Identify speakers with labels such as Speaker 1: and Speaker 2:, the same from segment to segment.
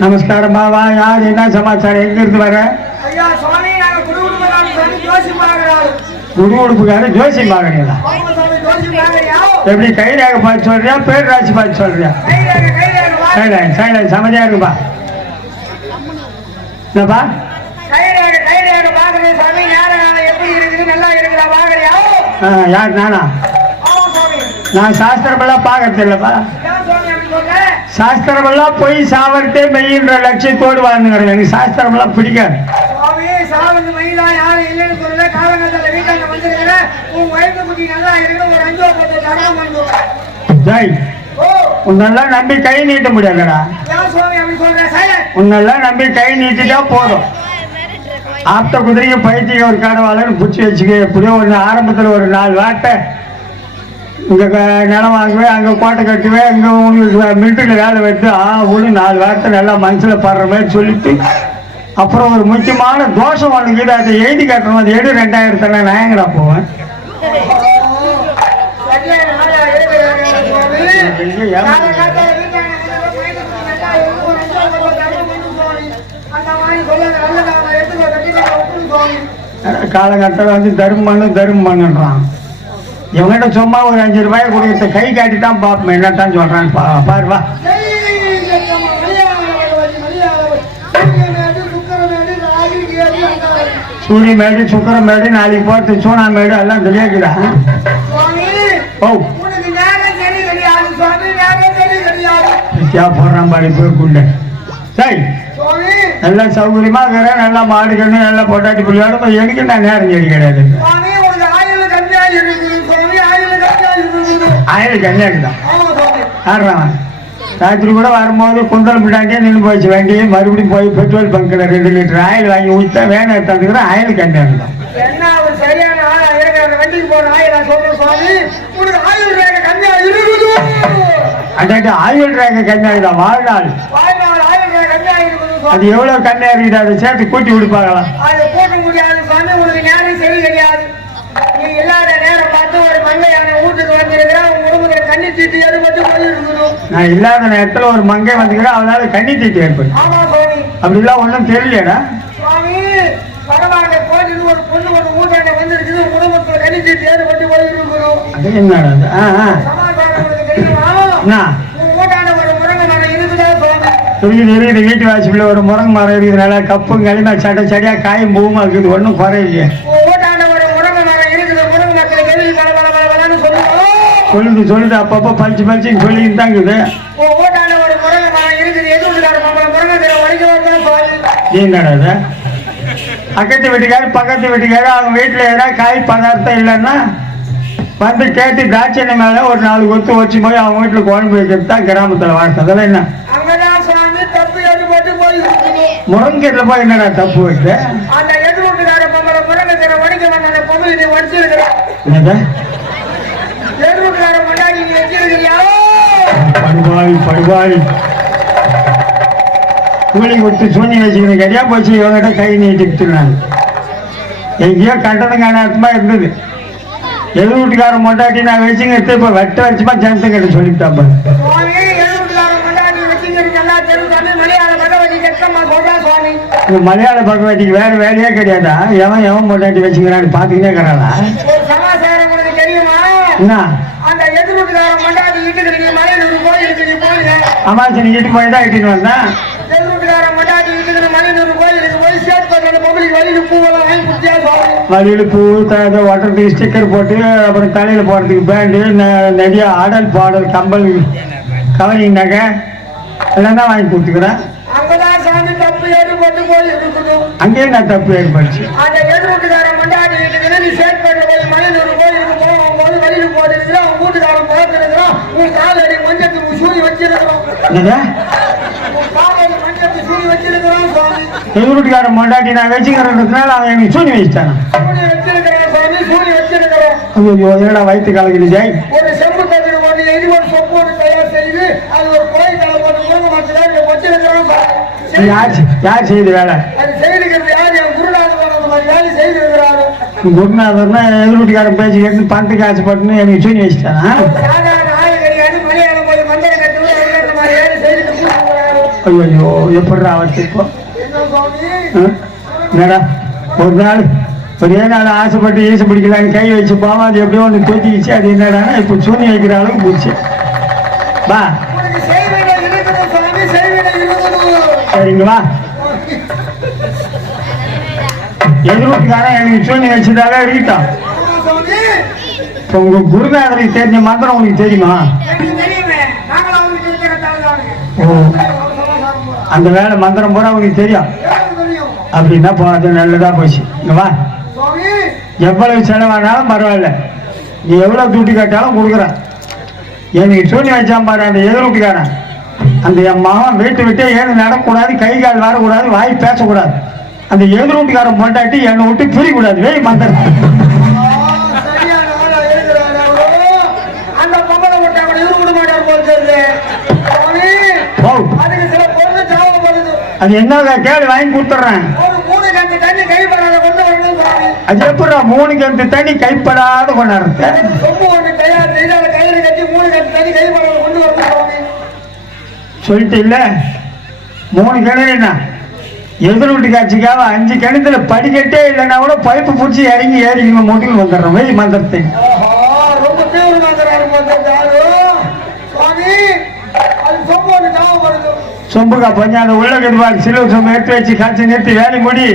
Speaker 1: நமஸ்காரம் பாவா யார் என்ன சமாச்சாரம் எங்க இருந்து வர குரு உடுப்புக்கார ஜோசி பாக்குறீங்களா எப்படி கை ரேகை பார்த்து சொல்றியா பேர் ராசி பார்த்து சொல்றியா? சைலன் சைலன் சமதியா இருக்குப்பா. என்னப்பா? யார் நானா? நான் சாஸ்திரமெல்லாம் பார்க்கறது இல்லப்பா. சாஸ்திரமெல்லாம் பொய் சாவர்த்தே மெய்யின்ற லட்சியத்தோடு வாழ்ந்துங்கிறேன் எனக்கு சாஸ்திரமெல்லாம் பிடிக்காது.
Speaker 2: ஒரு
Speaker 1: ஜெய். உன்னெல்லாம் நம்பி கை நீட்ட முடியாதுடா. உன்னெல்லாம் நம்பி கை நீட்டிட்டா போதும். ஆப்த குதிரைக்கு பைத்தியம் ஒரு கடவாளன்னு பிடிச்சி வச்சுக்க. எப்படியோ ஒன்று ஆரம்பத்தில் ஒரு நாலு வாட்டை இங்கே நிலம் வாங்குவேன் அங்கே கோட்டை கட்டுவேன் இங்கே உங்களுக்கு மிலிட்டரியில் வேலை வைத்து ஆ ஒன்று நாலு வாரத்தை நல்லா மனசில் படுற மாதிரி சொல்லிட்டு அப்புறம் ஒரு முக்கியமான தோஷம் ஒன்று அதை எழுதி கட்டணும். அது எடு ரெண்டாயிரத்துல நான் எங்கடா போவேன்.
Speaker 2: பண்ணு
Speaker 1: காலகட்டத்தில் வந்து தருமண்ணு தருமண்ணுன்றான் இவங்கிட்ட சும்மா ஒரு அஞ்சு ரூபாயை கொடுத்து கை காட்டி தான் என்னத்தான் சொல்கிறான்னு பா பாருவா சூரிய மேடு சுக்கர மேடு நாளைக்கு போட்டு சூனா மேடு எல்லாம் தெரியாதுடா. ஓ. போடுறான் பாடி போய் குண்டை சரி. நல்லா சௌகரியமா இருக்கிறேன் நல்லா மாடு கண்ணு நல்லா பொட்டாட்டி புள்ளியோட எனக்கு நான் நேரம் செடி கிடையாது. ஆயில் கன்னியாக்குதான் ஆடுறான் ராத்திரி கூட வரும்போது குந்தல் பிடாண்டியே நின்று போச்சு வண்டி மறுபடியும் போய் பெட்ரோல் பங்க்கில் ரெண்டு லிட்டர் ஆயில் வாங்கி ஊற்றா வேணும் எடுத்தாந்துக்கிறேன் ஆயில்
Speaker 2: சுவாமி உனக்கு ஆயுள் ரேக கம்மியா இருக்குது
Speaker 1: அண்டாட்டி ஆயில் ரேகை கன்னியாக்குதான் வாழ்நாள் அது
Speaker 2: சுவாமி
Speaker 1: எவ்வளோ கன்னியா இருக்குது அதை சேர்த்து கூட்டி விடுப்பாங்களா
Speaker 2: நீ இல்லாத நேரம் பார்த்து ஒரு மங்கை யானை வீட்டுக்கு வந்திருக்கிறா உன் குடும்பத்துல கண்ணி தீட்டு எது மட்டும் போயிருக்கணும்
Speaker 1: நான் இல்லாத நேரத்தில் ஒரு மங்கை வந்துக்கிறேன் அவனால கண்ணி தீட்டு ஏற்படும்.
Speaker 2: ஆமா சுவாமி.
Speaker 1: அப்படிலாம் ஒன்றும் தெரியலடா
Speaker 2: சுவாமி பரவாயில்ல. கோயில் ஒரு பொண்ணு ஒரு ஊட்டாண்ட வந்திருக்குது. உன் குடும்பத்துல கண்ணி தீட்டு ஏது மட்டும் போயிருக்கணும்
Speaker 1: அது என்னடா? ஆ தெரியுது தெரியுது. வீட்டு வாசிப்பில் ஒரு முருங்கை மரம் இருக்குது நல்லா கப்பும் களிமா சட்டை செடியாக காயும் பூமா இருக்குது. ஒன்றும் குறையில்லையே
Speaker 2: உன் ஊட்டாண்ட ஒரு முருங்கை மரம் இருக்குது முருங்கை மரத்துல கேள்வி பல பல பல பலன்னு சொல்லுவோம்
Speaker 1: சொல்லுது சொல்லுது அப்பப்போ பளிச்சு பளிச்சு சொல்லிட்டு தான் இருக்குது. என்னடா பக்கத்து வீட்டுக்காரு பக்கத்து வீட்டுக்காரு அவங்க வீட்டில் ஏதாவது காய் பதார்த்தம் இல்லைன்னா வந்து கேட்டு தாட்சணை மேலே ஒரு நாலு கொத்து வச்சு போய் அவங்க வீட்டில் குழம்பு வைக்கிறது தான் கிராமத்தில் வாழ்க்கை. அதெல்லாம் என்ன? முருங்கையில் போய் என்னடா தப்பு வைக்க
Speaker 2: அந்த வீட்டுக்கார
Speaker 1: படுபாவி படுபாவி. கூலி கொடுத்து சூனி வச்சுக்கணும் சரியா போச்சு இவங்கிட்ட கை நீட்டிக்கிட்டு நான் எங்கேயோ கட்டணம் காணாத்தமா இருந்தது. எது வீட்டுக்காரன் மொட்டாட்டி நான் வச்சுங்கிறது இப்போ வெட்ட வச்சுமா
Speaker 2: வீட்டுக்கார எல்லாம் தெரியும் சாமி மலையாள
Speaker 1: பகவதிக்கு வேற வேலையே கிடையாதா? எவன் எவன் மொட்டாட்டி வச்சுக்கிறான்னு பார்த்துக்கிட்டே இருக்கிறாளா
Speaker 2: ஒரு சமாச்சாரம் உங்களுக்கு தெரியுமா
Speaker 1: என்ன
Speaker 2: அந்த எதிர் வீட்டுக்கார முன்னாடி இட்டுக்கிறீங்க மலையனூர் கோயிலுக்கு நீ போயிருங்க
Speaker 1: அமாசி நீ இட்டு போய் தான் இட்டுன்னு வந்தேன்
Speaker 2: எதிர் வீட்டுக்கார முன்னாடி இட்டுக்கிற மலையனூர் கோயிலுக்கு போய் சேர்த்து பார்த்து அந்த பொம்பளை வழியில் பூவெல்லாம் வாங்கி குடிச்சா சுவாமி
Speaker 1: வழியில் பூ த- இதை ஒட்டுறதுக்கு ஸ்டிக்கர் போட்டு அப்புறம் தலையில் போடுறதுக்கு பேண்டு நிறைய ஆடல் பாடல் கம்பல் கவனி நகை எல்லாம் தான் வாங்கி கொடுத்துக்கிறேன்.
Speaker 2: அங்கதான் சாமி தப்பு ஏற்பட்டு போய் இருக்கணும்
Speaker 1: அங்கேயும் நான் தப்பு ஏற்படுச்சு
Speaker 2: அந்த எதிர் வீட்டுக்காரன் கொண்டாடி இருக்குது நீ சேர்ப்பேட்டை போய் கோயிலுக்கு போகும்போது வழியில் போட்டுருக்கிறோம் உன் வீட்டுக்காரன் போட்டுருக்கிறோம் உன் காலடி மஞ்சத்துக்கு சூழி வச்சிருக்கிறோம்
Speaker 1: என்னது?
Speaker 2: உன் காலடி மஞ்சத்துக்கு சூழி வச்சிருக்கிறோம் சுவாமி.
Speaker 1: எதிர்வீட்டுக்காரன் மொண்டாட்டி நான் வச்சுக்கிறதுனால அவன் எனக்கு சூனி வச்சுட்டான்?
Speaker 2: சூழி வச்சிருக்கிறோம் சுவாமி சூழி வச்சிருக்கிறோம்
Speaker 1: ஐயோ என்னடா வயிற்று ஜெய்.
Speaker 2: ஒரு செம்பு சொப்பு ஒன்று தயார் செய்து அது ஒரு கோயில் தலை போட்டு முருங்க மரத்தில் வச்சிருக்கிறோம் சுவாமி.
Speaker 1: யார் செ- யார் செய்யுது வேலை
Speaker 2: அது செய்திருக்கிறது யார் என் குருநாதர் அந்த மாதிரி வேலை செய்திருக்கிறாரு
Speaker 1: குருநாதர்னா எதிர்வீட்டுக்காரன் பேச்சு கேட்டு பணத்துக்கு ஆசைப்பட்டுன்னு எனக்கு சூனி வச்சுட்டானா? ஐயோ எப்படிடா அவச்சு இப்போ ஆ? என்னடா ஒரு நாள் ஒரே நாள் ஆசைப்பட்டு ஈசை பிடிக்கலான்னு கை வச்சு போவோம் அது எப்படியோ ஒன்று தூக்கிச்சு அது என்னடா இப்போ சூனி வைக்கிற அளவுக்கு போச்சு. வா.
Speaker 2: சரிங்களா? செய்வினை இருக்குது
Speaker 1: எனக்கு சூனி வச்சதாவே இருக்கட்டும் இப்போ உங்க குருநாதருக்கு தெரிஞ்ச மந்திரம் உங்களுக்கு தெரியுமா? ஓ அந்த வேலை மந்திரம் பூரா உங்களுக்கு தெரியும். அப்படின்னா போ அது நல்லதா போச்சு. இங்க வா.
Speaker 2: சுவாமி
Speaker 1: எவ்வளவு செலவானாலும் பரவாயில்ல. நீ எவ்வளோ துட்டு கேட்டாலும் கொடுக்குறேன். எனக்கு சூனி வச்சான் பாரு அந்த எதிர்வீட்டுக்காரன். அந்த என் மகன் வீட்டை விட்டு ஏது நடக்கூடாது கை கால் வரக்கூடாது வாய் பேசக்கூடாது. அந்த எதிர்வீட்டுக்காரன் பொண்டாட்டி என்னை விட்டு பிரியக்கூடாது வெய்
Speaker 2: தேவைப்படுது.
Speaker 1: அது என்ன கேள்வி வாங்கி கொடுத்துட்றேன்
Speaker 2: ஒரு மூணு கண்டு தண்ணி கைப்படாத கொண்டு வரணும் சுவாமி.
Speaker 1: அது எப்படா மூணு கண்டு தண்ணி கைப்படாத கொண்டாடுறது. சொல்லிட்டு இல்ல. மூணு கிணறு என்ன? எதிர் வீட்டு காட்சிக்காக அஞ்சு கிணத்துல படிக்கட்டே இல்லைன்னா கூட பைப்பு பிடிச்சி இறங்கி ஏறிக்கணும் முட்டில் வந்துடுறோம் வெய் மந்திரத்தை. சொம்புக்கா அந்த உள்ள கருவார் சிலுவை சொம்பு எடுத்து வச்சு காய்ச்சி நிறுத்தி வேலை முடி.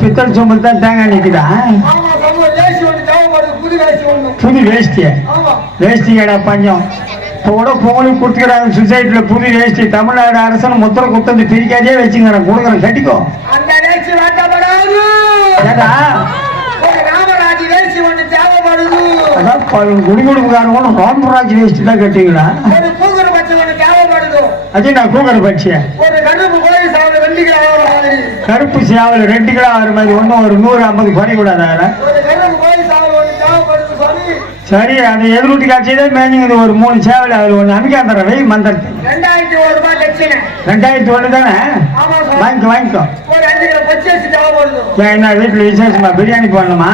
Speaker 1: பித்தல் சொம்பு தான் தேங்காய் நிற்குதா
Speaker 2: புது
Speaker 1: வேஷ்டிய? வேஷ்டி கடை பஞ்சம். இப்போ கூட பொங்கலுக்கு கொடுத்துக்கிறாங்க. சொசைட்டியில் புது வேஷ்டி. தமிழ்நாடு அரசன் முத்திர குத்தந்து பிரிக்காதே வச்சுங்கிறேன் கொடுக்குறேன். கட்டிக்கோ.
Speaker 2: ஒரு ராமராஜ்
Speaker 1: வேஷ்டி தான் கட்டிங்களா? அது நான் பட்சிய
Speaker 2: கருப்பு
Speaker 1: சேவல் ரெண்டு கிலோ ஆகிற மாதிரி ஒன்றும் ஒரு நூறு ஐம்பது குறைக்கூடாது அதில்
Speaker 2: ஒரு கருப்பு கோயில் சாப்பிட ஒண்ணு தேவைப்படுது சுவாமி
Speaker 1: சரி அந்த எதிர்வீட்டு காட்சியே மேஞ்சிங்குது ஒரு மூணு சேவல் அதில் ஒன்று அனுக்காந்துற வெய் மந்திரத்தை
Speaker 2: ரெண்டாயிரத்தி ஒரு ரூபாய் தட்சிணை
Speaker 1: ரெண்டாயிரத்தி ஒன்று தானே? வாங்கிக்கோ வாங்கிக்கோ. என்ன வீட்டில் விசேஷமா பிரியாணி போடணுமா?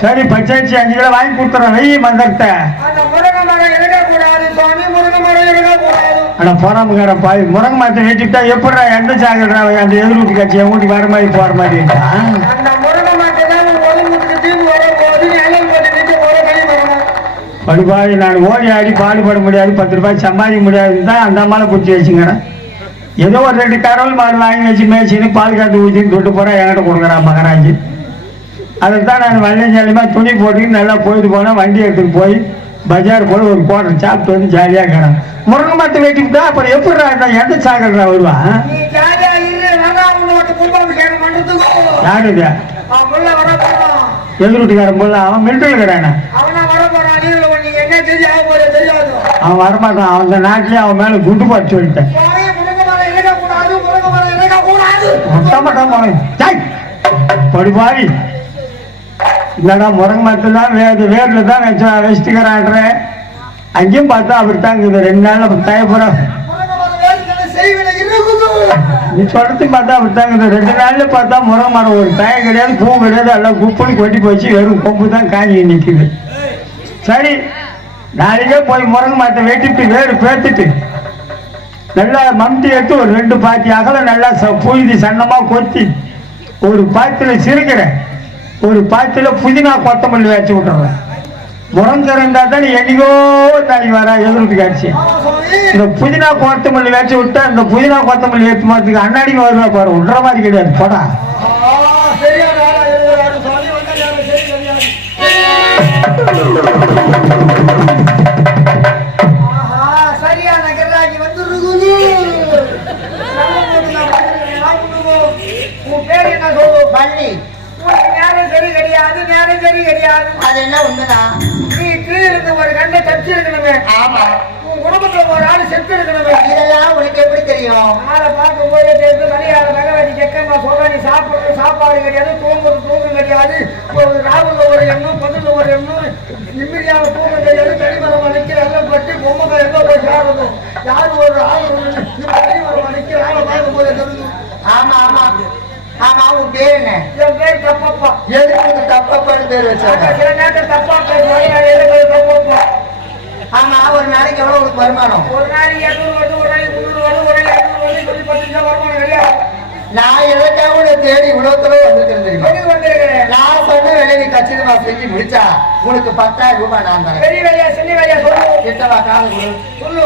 Speaker 1: சரி பச்சாச்சி அஞ்சு கிலோ வாங்கி கொடுத்துறேன் வெய் மந்திரத்தை. அட போறாமுக்கார பாய் முருங்கை மரத்தை வெட்டிவிட்டா எப்படிடா எந்த சாகரா அந்த எதிர்வீட்டு காட்சி என் வீட்டுக்கு வர மாதிரி போகிற மாதிரி படுபாவி நான் ஓடி ஆடி பாடுபட முடியாது பத்து ரூபாய் சம்பாதிக்க முடியாதுன்னு தான் அந்த அம்மாவை பிடிச்சி வச்சுங்கிறேன் ஏதோ ஒரு ரெண்டு கரவல் மாடு வாங்கி வச்சு மேய்ச்சின்னு பால் காத்து ஊற்றின்னு தொட்டு போகிறேன் என்கிட்ட கொடுக்குறான் மகராஜ். அதுக்கு தான் நான் வள்ளஞ்சாலியமாக துணி போட்டு நல்லா போயிட்டு போனேன் வண்டி எடுத்துகிட்டு போய் பஜார் போய் ஒரு கோட்டர் சாப்பிட்டு வந்து ஜாலியாக இருக்கிறேன். முருங்கை மரத்தை வெட்டிவிட்டா அப்புறம் எப்படிடா இருந்தா எந்த சாகரா வருவான்
Speaker 2: நீ
Speaker 1: யாரு போல அவன் மில்ட்ரியில் இருக்கிறானே
Speaker 2: அவனா வர போறான் நீங்க நீங்க என்ன தெரியாது போல தெரியாது
Speaker 1: அவன் வரமாட்டான். அந்த நாட்டிலே அவன் மேலே குண்டு போட்டு சொல்லிட்டேன். படுபாவி இல்லடா முருங்கை மரத்தில் தான் வேறு வேரில் தான் வச்சு வச்சுக்கிறான்ற அங்கேயும் பார்த்தா அப்படி தான் இருக்குது. ரெண்டு நாள் தயப்புறம் நீ சொல்றதுக்கு பார்த்தா அப்படி தான் இருக்குது. ரெண்டு நாள்ல பார்த்தா முருங்கை மரம் ஒரு தய கிடையாது பூ கிடையாது எல்லாம் குப்புன்னு கொட்டி போச்சு. வெறும் கொம்பு தான் காஞ்சி நிற்குது சரி. நாளைக்கே போய் முருங்கை மரத்தை வெட்டிட்டு வேறு பேத்துட்டு. நல்லா மம்டி எடுத்து ஒரு ரெண்டு பாத்தி அகல நல்லா ச- புழுதி சன்னமாக கொத்தி ஒரு பாத்தில சிறுக்கிறேன் ஒரு பாத்தில புதினா கொத்தமல்லி வச்சு விட்டுறேன். முருங்கை இருந்தால் தான் என்னைக்கோ ஒரு நாளைக்கு வர எதிர்த்து காட்சி. இந்த புதினா கொத்தமல்லி வச்சு விட்டா இந்த புதினா கொத்தமல்லி ஏற்று மாதிரி அண்ணாடிக்கு வருவா பாரு விடுற மாதிரி கிடையாது போடா.
Speaker 2: சாப்பாடு கிடையாது தூங்குறது தூக்கம் கிடையாது ஒரு ராகுல ஒரு எண்ணம் பதில ஒரு எண்ணம் நிம்மதியான தூக்கம் கிடையாது தனிமரம் அணைக்கிற எல்லாம் பட்டு பொம்மைகள் எங்க போய் சேரது? யாரு ஒரு ஆள் தனிமரம் அணைக்கிற ஆளை பார்க்கும் போதே தெரிஞ்சு
Speaker 3: ஆமா ஆமா. ஆமா உன் பேர் என்ன?
Speaker 2: என் பேர் தப்பப்பா.
Speaker 3: எதுக்கு தப்பப்பாடு பேர் வச்சாங்க?
Speaker 2: சில நேரத்தில் தப்பா பேசுவாங்க எதுக்கு
Speaker 3: ஆமா ஒரு நாளைக்கு எவ்வளவு வருமானம்?
Speaker 2: ஒரு நாளைக்கு எட்நூறு வருது ஒரு நாளைக்கு முந்நூறு வருது ஒரு நாளைக்கு ஐநூறு வருது சொல்லி பத்து வருமானம் கிடையாது.
Speaker 3: நான் எதுக்காக உன்னை தேடி இவ்வளவு தூரம்
Speaker 2: வந்திருக்கிறேன்.
Speaker 3: நான் சொன்ன வேலையை நீ கச்சிதமா செஞ்சு முடிச்சா உனக்கு பத்தாயிரம் ரூபாய் நான் தரேன்.
Speaker 2: பெரிய வேலையா சின்ன வேலையா சொல்லு.
Speaker 3: கிட்டவா
Speaker 2: சொல்லு.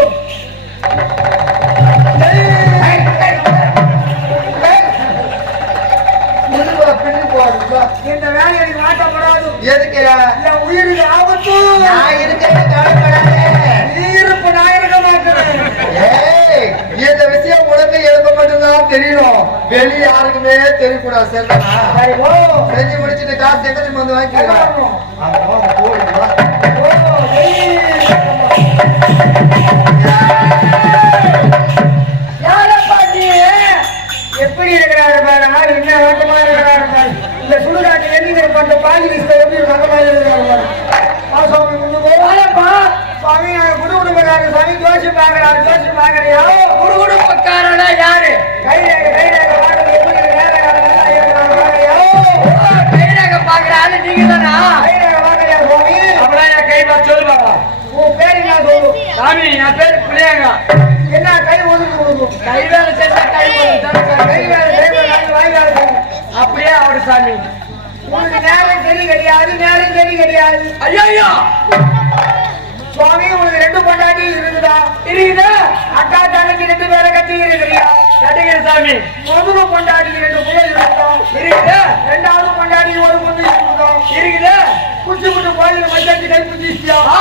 Speaker 3: வெளிய யாருக்குமே தெரியக்கூடாது சரிதானா செஞ்சு முடிச்சிட்டு காசு எங்க திரும்ப வந்து?
Speaker 2: எப்படி இருக்கிறாரு பாரு ஆள் என்ன ஓட்டமா இருக்கிறாரு பாரு. இந்த சுடுகாட்டு எண்ணிக்கை பண்ற பாதி லிஸ்ட்ல எப்படி மாதிரி இருக்கிறாரு பாரு. சுவாமி நாங்க குடு குடும்பக்காரர் சுவாமி ஜோசி பாக்குறாரு ஜோசி பாக்குறியா குடு குடும்பக்காரனா யாரு?
Speaker 4: ஐயோ
Speaker 2: சுவாமி உனக்கு ரெண்டு பொண்டாட்டி இருக்குதா
Speaker 4: இருக்குதா?
Speaker 2: அக்கா தங்கச்சி ரெண்டு பேரை கட்டி இருக்கிறியா?
Speaker 4: கட்டிக்கிற சாமி.
Speaker 2: முதல்ல பொண்டாட்டி ரெண்டு பிள்ளை இருக்குதா
Speaker 4: இருக்குதா?
Speaker 2: ரெண்டாவது பொண்டாட்டி ஒரு பொண்ணு இருக்குதா?
Speaker 4: இருக்குதா
Speaker 2: குச்சி குட்டு கோயில் மச்சாச்சி கை குச்சிச்சியா
Speaker 4: ஆ,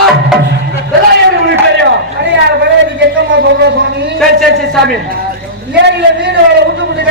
Speaker 4: இதெல்லாம் எப்படி உங்களுக்கு தெரியும்.
Speaker 2: அடையாள பிறகு கெட்டமா சுவாமி.
Speaker 4: சரி சரி சரி சாமி.
Speaker 2: ஏரியில மீன் வர விட்டு விட்டு